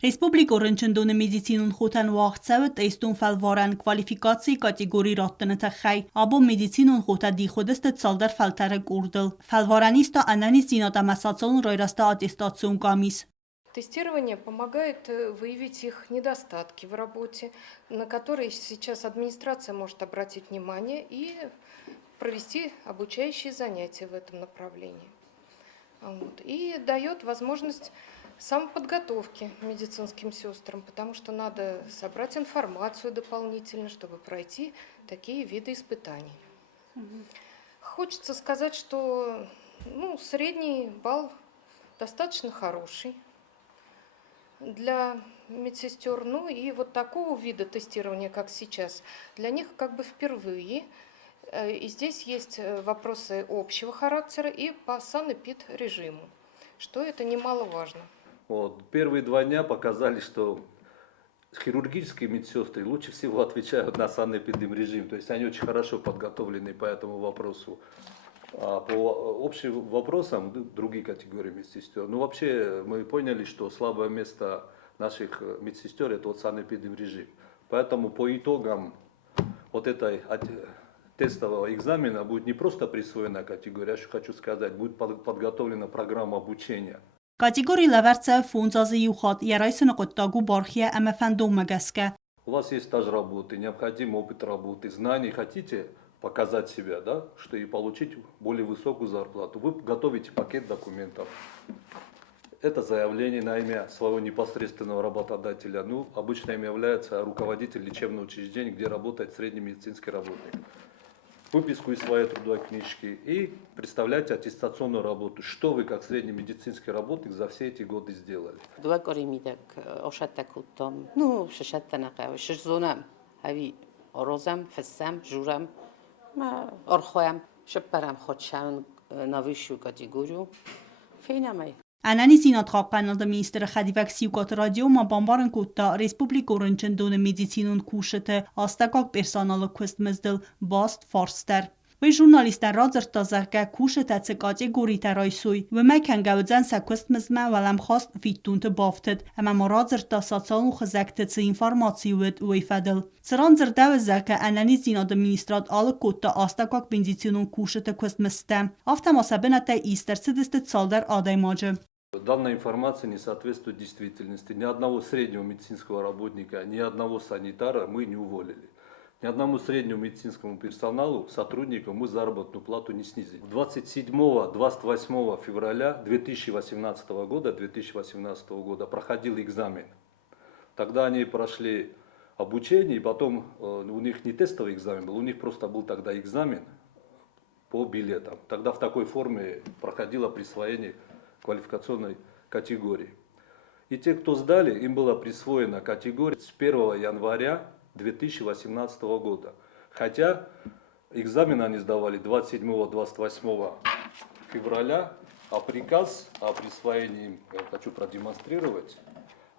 Республика Оренчендон медицинун хотан вахтсавет эстун фалваран квалификации категории раттаната хай, або медицинун хота диходест цалдар фалтара гурдл. Фалвараниста анани зината масацалун ройраста аттестацион камис. Тестирование помогает выявить их недостатки в работе, на которые сейчас администрация может обратить внимание и провести обучающие занятия в этом направлении. И дает возможность самоподготовки медицинским сестрам, потому что надо собрать информацию дополнительно, чтобы пройти такие виды испытаний. Хочется сказать, что средний балл достаточно хороший для медсестер. И вот такого вида тестирования, как сейчас, для них как бы впервые. И здесь есть вопросы общего характера и по санэпид-режиму, что это немаловажно. Первые 2 дня показали, что хирургические медсестры лучше всего отвечают на санэпидем-режим. То есть они очень хорошо подготовлены по этому вопросу. А по общим вопросам другие категории медсестер. Вообще мы поняли, что слабое место наших медсестер это санэпидем-режим. Поэтому по итогам этой тестового экзамена будет не просто присвоена категория, я хочу сказать, будет подготовлена программа обучения. Категории лаверца фунзазы юхат ярайсына коттагу бархия эме фандом магаска. У вас есть стаж работы, необходим опыт работы, знаний, хотите показать себя, да, что и получить более высокую зарплату. Вы готовите пакет документов. Это заявление на имя своего непосредственного работодателя. Обычно им является руководитель лечебного учреждения, где работает средний медицинский работник. Выписку из своей трудовой книжки и представляйте аттестационную работу. Что вы, как средний медицинский работник, за все эти годы сделали? Անանի զինատ խաղպանալը մինիստրը խադիվակ սիուկատ ռադիոմա բամբարն կուտա Ռեսպուբլիկ Օրենչնդոնը մեդիցինուն կուշըտը աստակակ պերսանալը քուստ մզդլ բաստ ֆորստեր։ Վի ժուրնալիստան ռաձր տազարկա կուշըտացը կատեգորի տարայսույ, վմայքան գավձան սա քուստ մզմա վալամ խաստ ֆիտտունտը բավթըտ, ամա ռաձր տասացալուն խզակտծը ինվարմացիուըտ ուիֆադլ։ Սրան զրդավը զարկա անանի զինադը մինիստրատ ալը կուտա աստակակ մեդիցինուն կուշըտը քուստ մստա, ավտամասաբենատա истерцидысты цалдар адаймаджы. Данная информация не соответствует действительности. Ни одного среднего медицинского работника, ни одного санитара мы не уволили. Ни одному среднему медицинскому персоналу, сотруднику мы заработную плату не снизили. 27-28 февраля 2018 года проходил экзамен. Тогда они прошли обучение, и потом у них не тестовый экзамен был, у них просто был тогда экзамен по билетам. Тогда в такой форме проходило присвоение квалификационной категории. И те, кто сдали, им была присвоена категория с 1 января 2018 года. Хотя экзамен они сдавали 27-28 февраля, а приказ о присвоении им, я хочу продемонстрировать,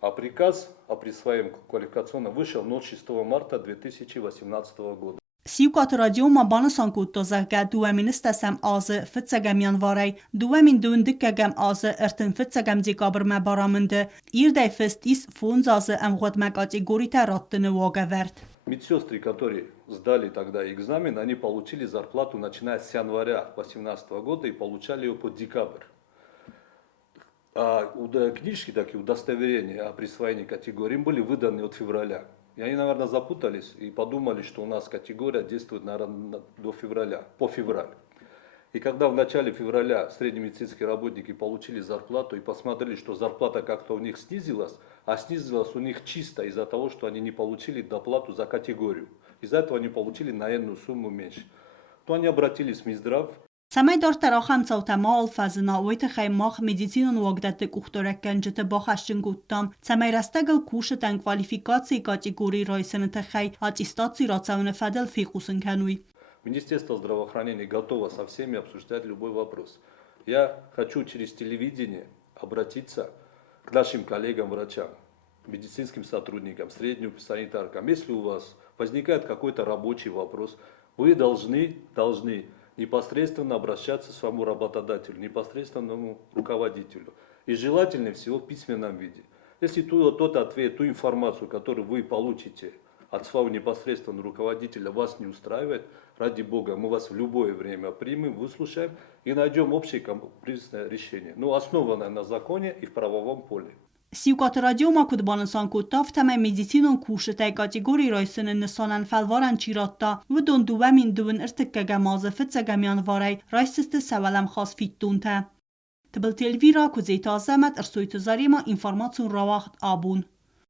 а приказ о присвоении квалификационного вышел 6 марта 2018 года. Սիուկատ ռադիոմա բանսան կուտո զարկա դուամին ստասամ ազը ֆծագամ յանվարայ դուամին դունդկագամ ազը ըրտն ֆծագամ դեկաբրմա բարամնդը իրդայ фестис фунзазы амготма категория раттыны вогаварт. Медсестры, которые сдали тогда экзамен, они получили зарплату начиная с января 2018 года и получали ее по декабрь. А книжки, такие удостоверения о присвоении категории им были выданы от февраля. И они, наверное, запутались и подумали, что у нас категория действует, наверное, до февраля, по февраль. И когда в начале февраля среднемедицинские работники получили зарплату и посмотрели, что зарплата как-то у них снизилась, а снизилась у них чисто из-за того, что они не получили доплату за категорию. Из-за этого они получили на энную сумму меньше. То они обратились в Минздрав. Самай дартарахам цаутама алфазына ойты хаймах медицинун вагдаты кухтораккан жыты бахашчын гуттам. Самай растагал кушытан квалификации категории райсыны тахай аттестации рацауны фадал фикусын кануй. Министерство здравоохранения готово со всеми обсуждать любой вопрос. Я хочу через телевидение обратиться к нашим коллегам-врачам, медицинским сотрудникам, средним санитаркам. Если у вас возникает какой-то рабочий вопрос, вы должны непосредственно обращаться к своему работодателю, непосредственному руководителю. И желательно всего в письменном виде. Если тот ответ, ту информацию, которую вы получите от своего непосредственного руководителя, вас не устраивает, ради Бога, мы вас в любое время примем, выслушаем и найдем общее компромиссное решение. Но основанное на законе и в правовом поле. Siukat radioma kod banısan kutaf teme medicinon kuşetay kategori raysının nisanan felvaran çiratta ve don duvemin duvun irtikkege mazı fitsegemyan varay raysiste sevelem khas fittunte. Tbil telvira kuzeyta zemet ersoytu zarima informasyon rawaht abun.